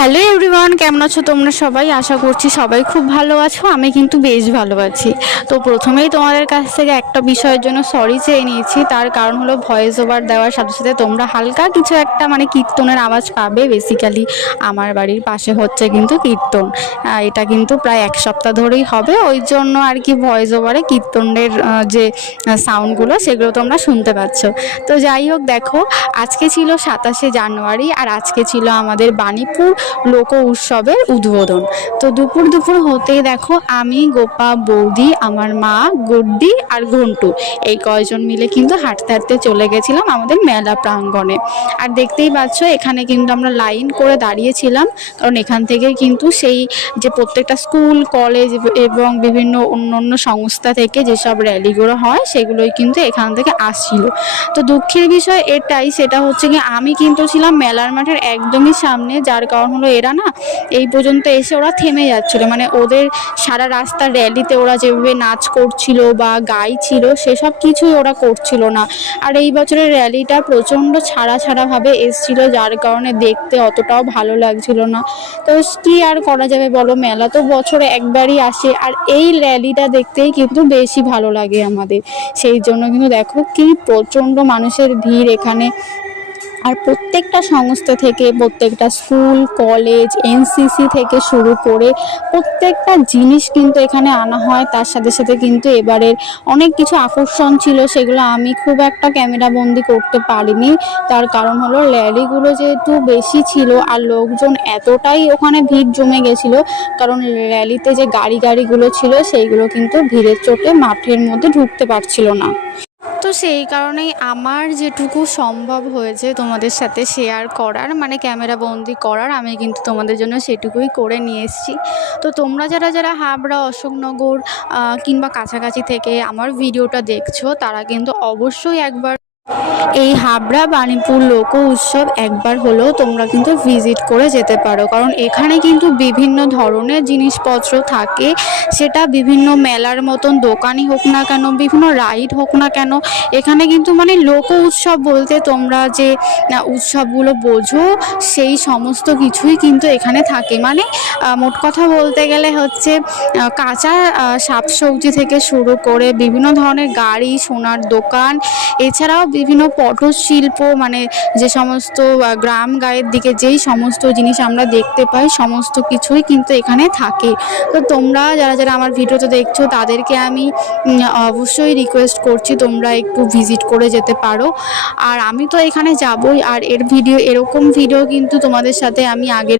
Hello everyone, কেমন আছো তোমরা সবাই? আশা করছি সবাই খুব ভালো আছো। আমি কিন্তু বেশ ভালো আছি। তো প্রথমেই তোমাদের কাছ থেকে একটা বিষয়ের জন্য সরি চেয়ে নিয়েছি। তার কারণ হলো ভয়েস ওভার দেওয়ার সাথে সাথে তোমরা হালকা কিছু একটা কীর্তনের আওয়াজ পাবে। বেসিক্যালি আমার বাড়ির পাশে হচ্ছে কিন্তু কীর্তন। এটা কিন্তু প্রায় এক সপ্তাহ ধরেই হবে, ওই জন্য আর কি ভয়েস ওভারে কীর্তনের যে সাউন্ডগুলো সেগুলো তোমরা শুনতে পাচ্ছ। তো যাই হোক, দেখো আজকে ছিল 27শে জানুয়ারি আর আজকে ছিল আমাদের বাণীপুর লোক উৎসবের উদ্বোধন। তো দুপুর দুপুর হতেই দেখো আমি, গোপা, বৌদি, আমার মা, গুড্ডি আর ঘন্টু এই কয়জন মিলে কিন্তু হাঁটতে হাঁটতে চলে গেছিলাম আমাদের মেলা প্রাঙ্গণে। আর দেখতেই পাচ্ছ এখানে কিন্তু আমরা লাইন করে দাঁড়িয়েছিলাম, কারণ এখান থেকে কিন্তু সেই যে প্রত্যেকটা স্কুল, কলেজ এবং বিভিন্ন অন্য সংস্থা থেকে যেসব র্যালিগুলো হয় সেগুলোই কিন্তু এখান থেকে আসছিল। তো দুঃখের বিষয় এটাই, সেটা হচ্ছে কি আমি কিন্তু ছিলাম মেলার মাঠের একদমই সামনে, যার কারণ হলো এরা না এই পর্যন্ত এসে ওরা থেমে যাচ্ছিল। ওদের সারা রাস্তার র্যালিতে ওরা যেভাবে নাচ করছিল বা গাইছিল সেসব কিছুই ওরা করছিল না। আর এই বছরের র্যালিটা প্রচণ্ড ছাড়াভাবে এসছিল, যার কারণে দেখতে অতটাও ভালো লাগছিল না। তো কি আর করা যাবে বলো, মেলা তো বছরে একবারই আসে আর এই র্যালিটা দেখতেই কিন্তু বেশি ভালো লাগে আমাদের। সেই জন্য কিন্তু দেখো কি প্রচণ্ড মানুষের ভিড় এখানে। আর প্রত্যেকটা সংস্থা থেকে, প্রত্যেকটা স্কুল, কলেজ, এনসিসি থেকে শুরু করে প্রত্যেকটা জিনিস কিন্তু এখানে আনা হয়। তার সাথে সাথে কিন্তু এবারের অনেক কিছু আকর্ষণ ছিল, সেগুলো আমি খুব একটা ক্যামেরা বন্দি করতে পারিনি। তার কারণ হলো র্যালিগুলো যেহেতু বেশি ছিল আর লোকজন এতটাই ওখানে ভিড় জমে গেছিল, কারণ র্যালিতে যে গাড়িগুলো ছিল সেইগুলো কিন্তু ভিড়ের চোটে মাঠের মধ্যে ঢুকতে পারছিল না। তো সেই কারণেই আমার যেটুকু সম্ভব হয়েছে তোমাদের সাথে শেয়ার করার, ক্যামেরা বন্দি করার, আমি কিন্তু তোমাদের জন্য সেটুকুই করে নিয়ে এসেছি। তো তোমরা যারা হাবড়া, অশোকনগর কিংবা কাছাকাছি থেকে আমার ভিডিওটা দেখছো তারা কিন্তু অবশ্যই একবার এই হাবড়া বাণীপুর লোক উৎসব একবার হলেও তোমরা কিন্তু ভিজিট করে যেতে পারো, কারণ এখানে কিন্তু বিভিন্ন ধরনের জিনিসপত্র থাকে। সেটা বিভিন্ন মেলার মতন দোকানই হোক না কেন, বিভিন্ন রাইড হোক না কেন, এখানে কিন্তু লোক উৎসব বলতে তোমরা যে উৎসবগুলো বোঝো সেই সমস্ত কিছুই কিন্তু এখানে থাকে। মোট কথা বলতে গেলে হচ্ছে কাঁচা শাকসবজি থেকে শুরু করে বিভিন্ন ধরনের গাড়ি, সোনার দোকান, এছাড়াও বিভিন্ন পটশিল্প, যে সমস্ত গ্রাম গাঁয়ের দিকে যেই সমস্ত জিনিস আমরা দেখতে পাই সমস্ত কিছুই কিন্তু এখানে থাকে। তো তোমরা যারা আমার ভিডিওতে দেখছো তাদেরকে আমি অবশ্যই রিকোয়েস্ট করছি তোমরা একটু ভিজিট করে যেতে পারো। আর আমি তো এখানে যাবই, আর এরকম ভিডিও কিন্তু তোমাদের সাথে আমি আগে